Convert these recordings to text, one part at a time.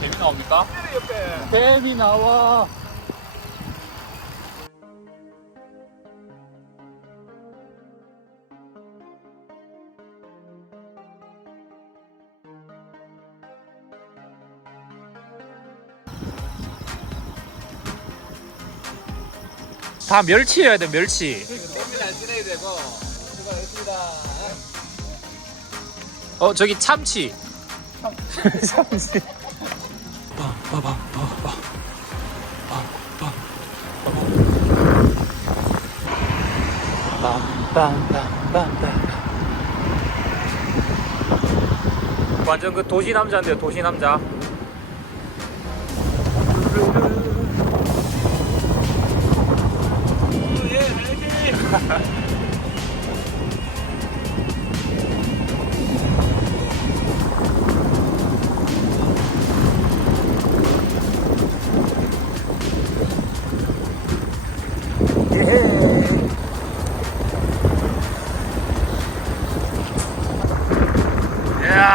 뱀이 나옵니까? 뱀이 나와. 다 멸치여야 돼 멸치. 뱀이 날 지내야 되고 수고하셨습니다. 어 저기 참치. 참치 완전 그 도시 남자인데요 도시 남자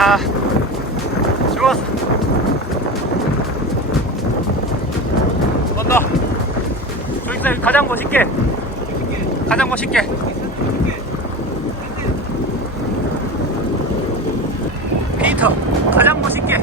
야 좋았어. 건너 저기서 가장 멋있게. 가장 멋있게. 피터 가장 멋있게